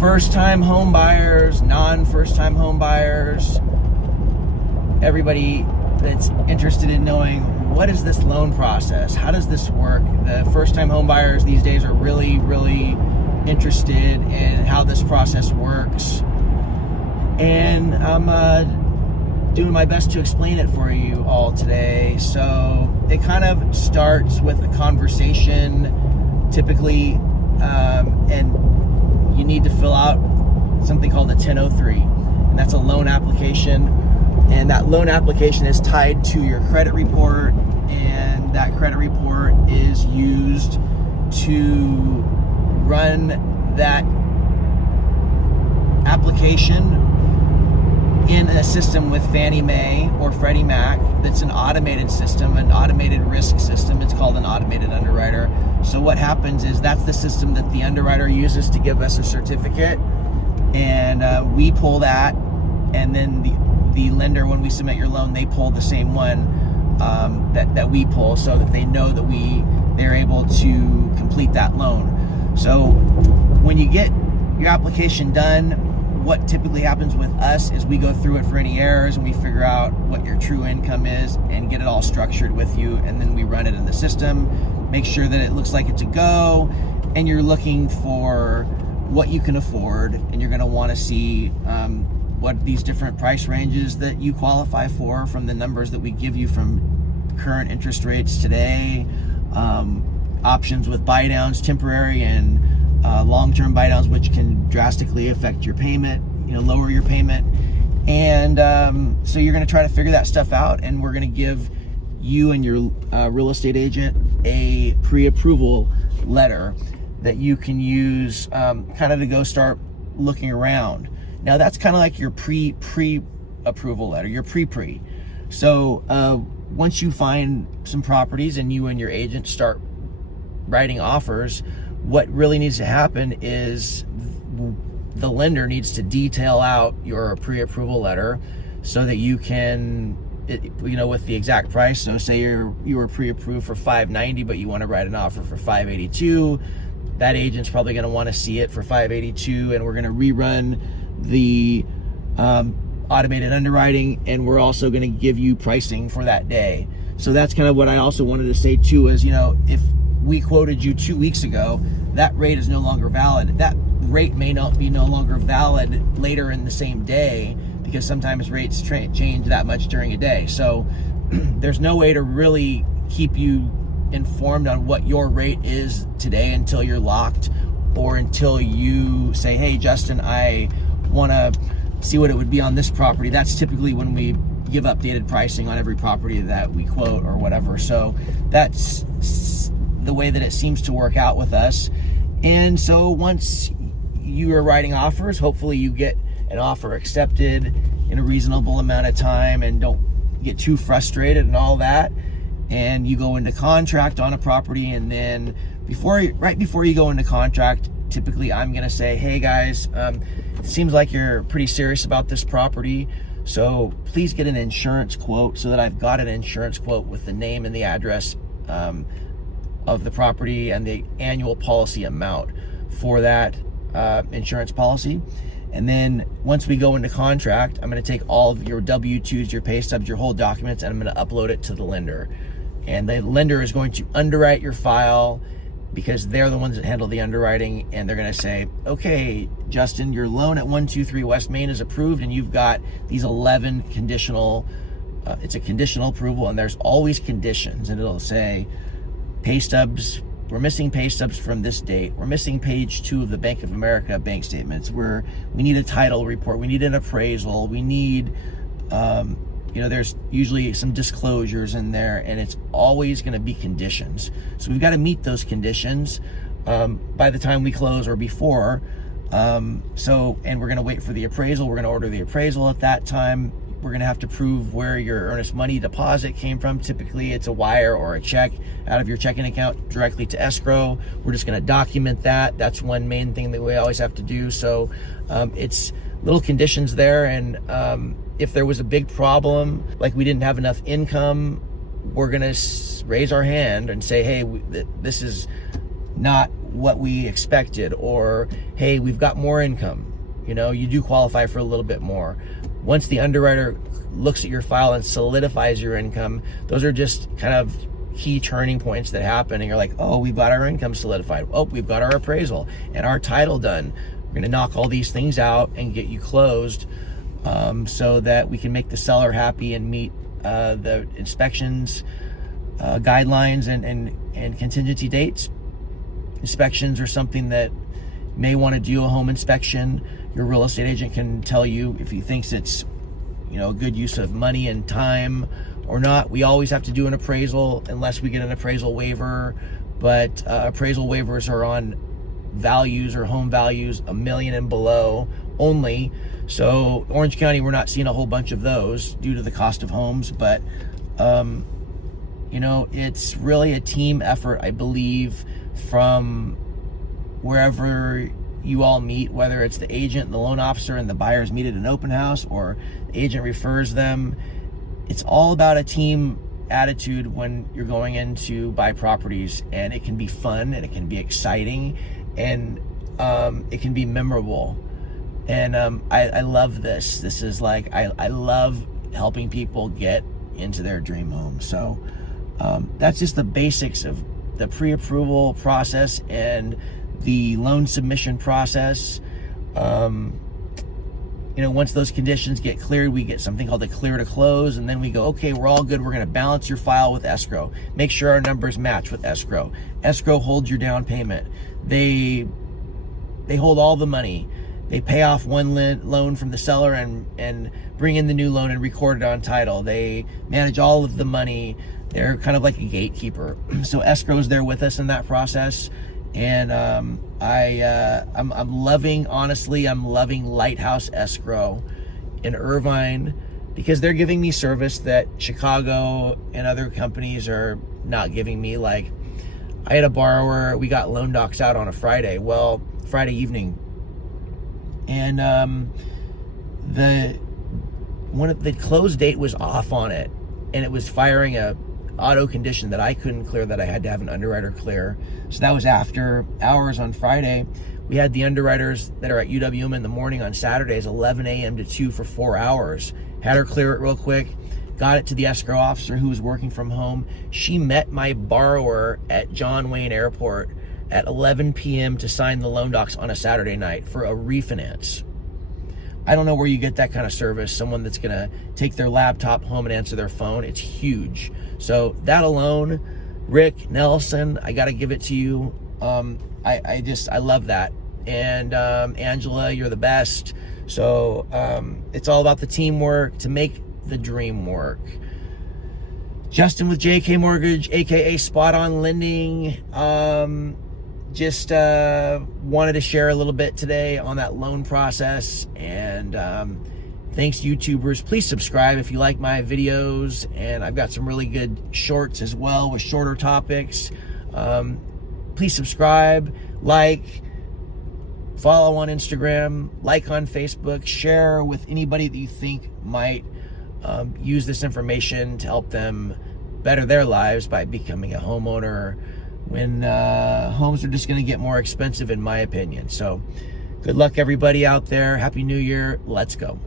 First-time home buyers, non-first-time home buyers, everybody that's interested in knowing what is this loan process? How does this work? The first-time home buyers these days are really interested in how this process works. And I'm doing my best to explain it for you all today. So it kind of starts with a conversation, typically, and you need to fill out something called a 1003, and that's a loan application. And that loan application is tied to your credit report, and that credit report is used to run that application in a system with Fannie Mae or Freddie Mac. That's an automated system, an automated risk system. It's called an automated underwriter. So what happens is that's the system that the underwriter uses to give us a certificate, and we pull that, and then the lender, when we submit your loan, they pull the same one that we pull, so that they know that they're able to complete that loan. So when you get your application done, what typically happens with us is we go through it for any errors, and we figure out what your true income is and get it all structured with you, and then we run it in the system, make sure that it looks like it's a go, and you're looking for what you can afford, and you're going to want to see what these different price ranges that you qualify for from the numbers that we give you from current interest rates today, options with buy downs, temporary and long-term buy downs, which can drastically affect your payment, lower your payment. And so you're going to try to figure that stuff out, and we're going to give you and your real estate agent a pre-approval letter that you can use kind of to go start looking around. Now that's kind of like your pre-approval letter, your pre-pre. So once you find some properties and you and your agent start writing offers, what really needs to happen is the lender needs to detail out your pre-approval letter so that you can, with the exact price. So say you were pre-approved for $590, but you want to write an offer for $582. That agent's probably going to want to see it for $582, and we're going to rerun the automated underwriting, and we're also going to give you pricing for that day. So that's kind of what I also wanted to say too, is if we quoted you 2 weeks ago, that rate is no longer valid. That rate may not be no longer valid later in the same day, because sometimes rates change that much during a day. So there's no way to really keep you informed on what your rate is today until you're locked, or until you say, hey Justin, I want to see what it would be on this property. That's typically when we give updated pricing on every property that we quote or whatever. So that's the way that it seems to work out with us. And so once you are writing offers, hopefully you get an offer accepted in a reasonable amount of time and don't get too frustrated and all that, and you go into contract on a property. And then right before you go into contract, typically I'm going to say, hey guys, it seems like you're pretty serious about this property, so please get an insurance quote, so that I've got an insurance quote with the name and the address of the property and the annual policy amount for that insurance policy. And then once we go into contract, I'm going to take all of your W-2s, your pay stubs, your whole documents, and I'm going to upload it to the lender. And the lender is going to underwrite your file, because they're the ones that handle the underwriting, and they're going to say, okay, Justin, your loan at 123 West Main is approved, and you've got these 11 conditional, it's a conditional approval, and there's always conditions, and it'll say pay stubs, we're missing pay stubs from this date, we're missing page 2 of the Bank of America bank statements, we need a title report, we need an appraisal, we need, there's usually some disclosures in there, and it's always going to be conditions. So we've got to meet those conditions by the time we close or before. And we're going to wait for the appraisal. We're going to order the appraisal at that time. We're going to have to prove where your Earnest Money deposit came from. Typically, it's a wire or a check out of your checking account directly to Escrow. We're just going to document that. That's one main thing that we always have to do. So it's little conditions there. And if there was a big problem, like we didn't have enough income, we're going to raise our hand and say, hey, this is not what we expected, or hey, we've got more income. You do qualify for a little bit more. Once the underwriter looks at your file and solidifies your income, those are just kind of key turning points that happen, and you're like, oh, we've got our income solidified. Oh, we've got our appraisal and our title done. We're going to knock all these things out and get you closed, so that we can make the seller happy and meet the inspections guidelines and contingency dates. Inspections are something that may want to do a home inspection. Your real estate agent can tell you if he thinks it's a good use of money and time or not. We always have to do an appraisal unless we get an appraisal waiver, but appraisal waivers are on values or home values $1 million and below only. So Orange County, we're not seeing a whole bunch of those due to the cost of homes, but it's really a team effort, I believe, from wherever you all meet, whether it's the agent and the loan officer and the buyers meet at an open house, or the agent refers them. It's all about a team attitude when you're going in to buy properties, and it can be fun and it can be exciting, and it can be memorable. And I love this. This is like, I love helping people get into their dream home. So that's just the basics of the pre-approval process and the loan submission process. Once those conditions get cleared, we get something called a clear to close, and then we go, okay, we're all good. We're going to balance your file with escrow. Make sure our numbers match with escrow. Escrow holds your down payment. They hold all the money. They pay off one loan from the seller and bring in the new loan and record it on title. They manage all of the money. They're kind of like a gatekeeper. So escrow's there with us in that process. And I'm loving Lighthouse Escrow in Irvine, because they're giving me service that Chicago and other companies are not giving me. Like, I had a borrower, we got loan docs out on a Friday evening, and the close date was off on it, and it was firing a auto condition that I couldn't clear, that I had to have an underwriter clear. So that was after hours on Friday. We had the underwriters that are at UWM in the morning on Saturdays, 11 a.m. to 2 for 4 hours. Had her clear it real quick, got it to the escrow officer who was working from home. She met my borrower at John Wayne Airport at 11 p.m. to sign the loan docs on a Saturday night for a refinance. I don't know where you get that kind of service, someone that's going to take their laptop home and answer their phone. It's huge. So that alone, Rick Nelson, I got to give it to you. I love that. And Angela, you're the best. So it's all about the teamwork to make the dream work. Justin with JK Mortgage, aka Spot On Lending. Just wanted to share a little bit today on that loan process. And thanks, YouTubers. Please subscribe if you like my videos. And I've got some really good shorts as well with shorter topics. Please subscribe, like, follow on Instagram, like on Facebook, share with anybody that you think might use this information to help them better their lives by becoming a homeowner when homes are just going to get more expensive, in my opinion. So good luck, everybody out there. Happy New Year. Let's go.